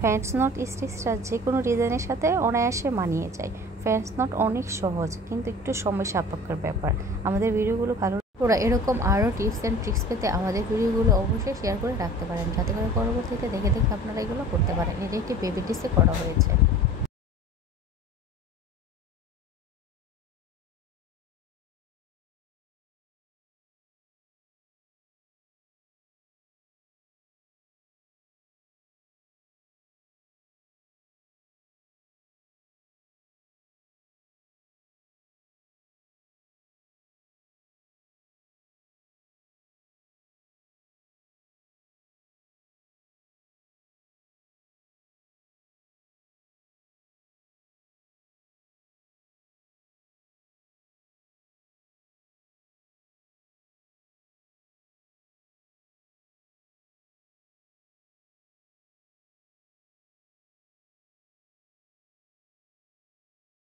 French not স্টিচটা যে কোনো ডিজাইনের সাথে অনায়াসে মানিয়ে যায়। ফ্রেঞ্চ নট অনেক সহজ, কিন্তু একটু সময় সাপেক্ষের ব্যাপার। আমাদের ভিডিওগুলো ভালো ওরা এরকম আরও টিপস অ্যান্ড ট্রিক্স পেতে আমাদের ভিডিওগুলো অবশ্যই শেয়ার করে রাখতে পারেন, যাতে করে পরবর্তীতে দেখে দেখে আপনারা এগুলো করতে পারেন। এটা একটি বেবি ড্রেসে করা হয়েছে।